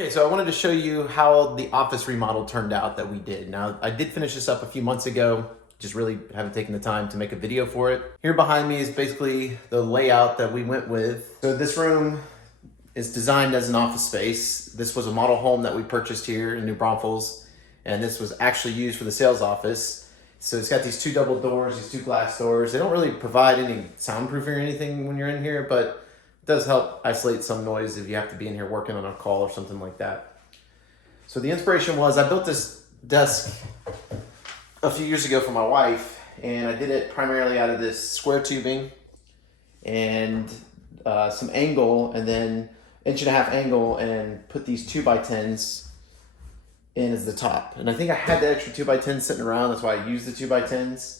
Okay, so I wanted to show you how the office remodel turned out that we did. Now, I did finish this up a few months ago, just really haven't taken the time to make a video for it. Here behind me is basically the layout that we went with. So this room is designed as an office space. This was a model home that we purchased here in New Braunfels, and this was actually used for the sales office. So it's got these two double doors, these two glass doors. They don't really provide any soundproofing or anything when you're in here, but it does help isolate some noise if you have to be in here working on a call or something like that. So the inspiration was I built this desk a few years ago for my wife, and I did it primarily out of this square tubing and some angle, and then 1.5 inch angle, and put these 2x10s in as the top. And I think I had the extra 2x10 sitting around, that's why I used the 2x10s.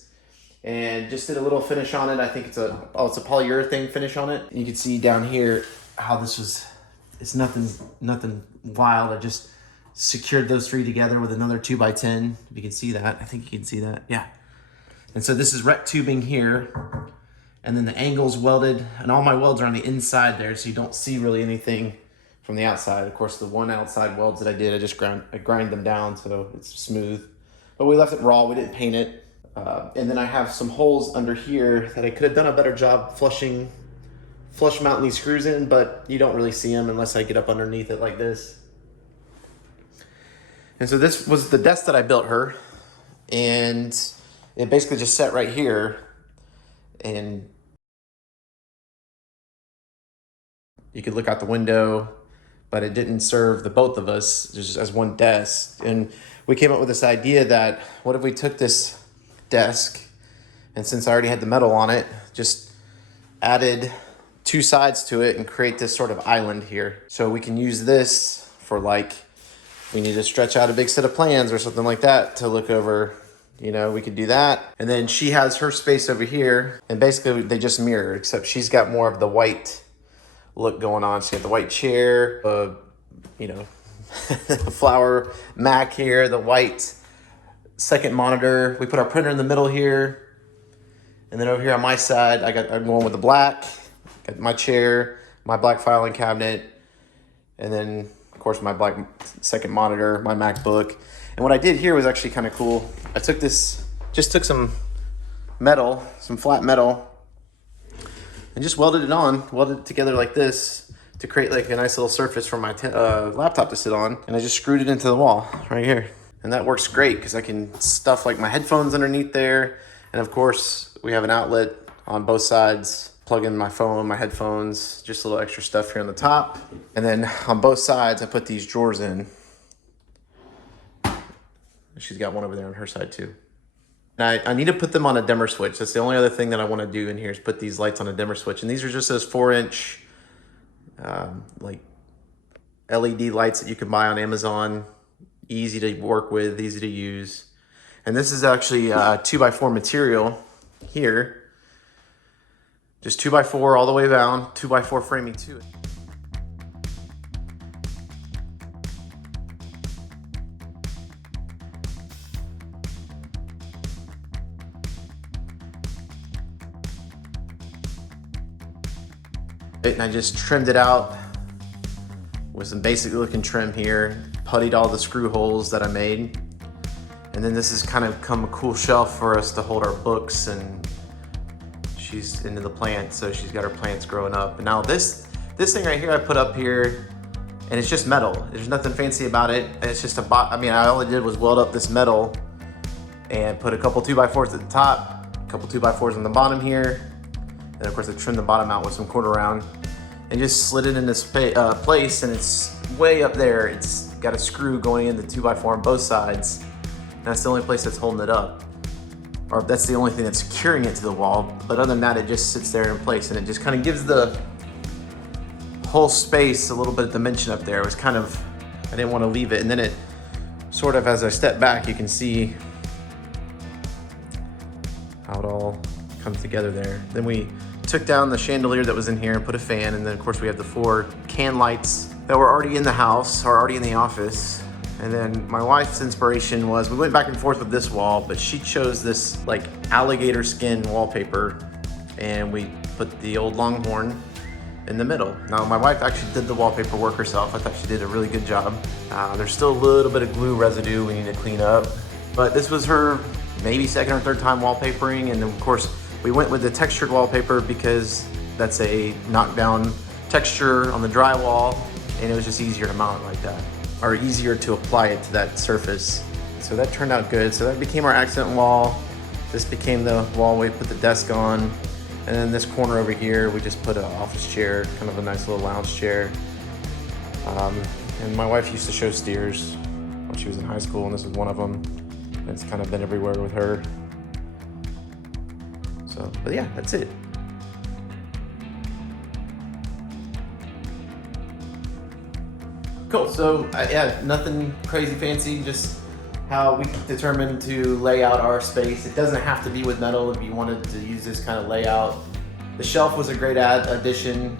And just did a little finish on it. I think it's a polyurethane finish on it. You can see down here how this was, it's nothing wild. I just secured those three together with another 2x10. If you can see that, I think you can see that, yeah. And so this is rec tubing here, and then the angle's welded, and all my welds are on the inside there, so you don't see really anything from the outside. Of course, the one outside welds that I did, I grind them down so it's smooth. But we left it raw, we didn't paint it. And then I have some holes under here that I could have done a better job flush mounting these screws in, but you don't really see them unless I get up underneath it like this. And so this was the desk that I built her, and it basically just sat right here, and you could look out the window, but it didn't serve the both of us just as one desk. And we came up with this idea that what if we took this desk, and since I already had the metal on it, just added two sides to it and create this sort of island here. So we can use this for, like, we need to stretch out a big set of plans or something like that to look over, you know, we could do that. And then she has her space over here, and basically they just mirror, except she's got more of the white look going on. She got the white chair, you know, flower Mac here, the white second monitor. We put our printer in the middle here, and then over here on my side I'm going with the black. Got my chair, my black filing cabinet, and then of course my black second monitor, my MacBook. And what I did here was actually kind of cool. I took some metal, some flat metal, and just welded it together like this to create like a nice little surface for my laptop to sit on. And I just screwed it into the wall right here. And that works great because I can stuff like my headphones underneath there. And of course, we have an outlet on both sides. Plug in my phone, my headphones, just a little extra stuff here on the top. And then on both sides, I put these drawers in. She's got one over there on her side too. And I need to put them on a dimmer switch. That's the only other thing that I want to do in here is put these lights on a dimmer switch. And these are just those 4-inch like LED lights that you can buy on Amazon. Easy to work with, easy to use. And this is actually 2x4 material here. Just 2x4 all the way down, 2x4 framing to it. And I just trimmed it out with some basic looking trim here, puttied all the screw holes that I made. And then this has kind of become a cool shelf for us to hold our books, and she's into the plants, so she's got her plants growing up. And now this thing right here I put up here, and it's just metal. There's nothing fancy about it. It's just all I did was weld up this metal and put a couple 2x4s at the top, a couple 2x4s on the bottom here. And of course I trimmed the bottom out with some quarter round and just slid it in this place, and it's way up there. It's got a screw going in the 2x4 on both sides. And that's the only place that's holding it up. Or that's the only thing that's securing it to the wall. But other than that, it just sits there in place, and it just kind of gives the whole space a little bit of dimension up there. It was kind of, I didn't want to leave it. And then it sort of, as I step back, you can see how it all comes together there. Then we took down the chandelier that was in here and put a fan, and then of course we have the 4 can lights that were already in the house, or already in the office. And then my wife's inspiration was, we went back and forth with this wall, but she chose this like alligator skin wallpaper, and we put the old Longhorn in the middle. Now my wife actually did the wallpaper work herself. I thought she did a really good job. There's still a little bit of glue residue we need to clean up, but this was her maybe second or third time wallpapering. And then of course we went with the textured wallpaper because that's a knockdown texture on the drywall, and it was just easier to mount it like that, or easier to apply it to that surface. So that turned out good. So that became our accent wall. This became the wall we put the desk on. And then this corner over here, we just put an office chair, kind of a nice little lounge chair. And my wife used to show steers when she was in high school, and this is one of them. And it's kind of been everywhere with her. So, but yeah, that's it. Cool, so yeah, nothing crazy fancy, just how we determined to lay out our space. It doesn't have to be with metal if you wanted to use this kind of layout. The shelf was a great addition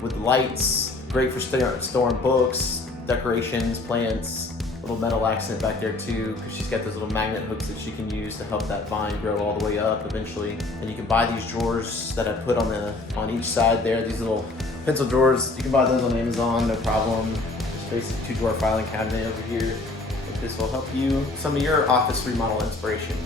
with lights, great for storing books, decorations, plants, little metal accent back there too, because she's got those little magnet hooks that she can use to help that vine grow all the way up eventually. And you can buy these drawers that I put on each side there, these little pencil drawers. You can buy those on Amazon, no problem. Just basic 2-drawer filing cabinet over here. This will help you some of your office remodel inspiration.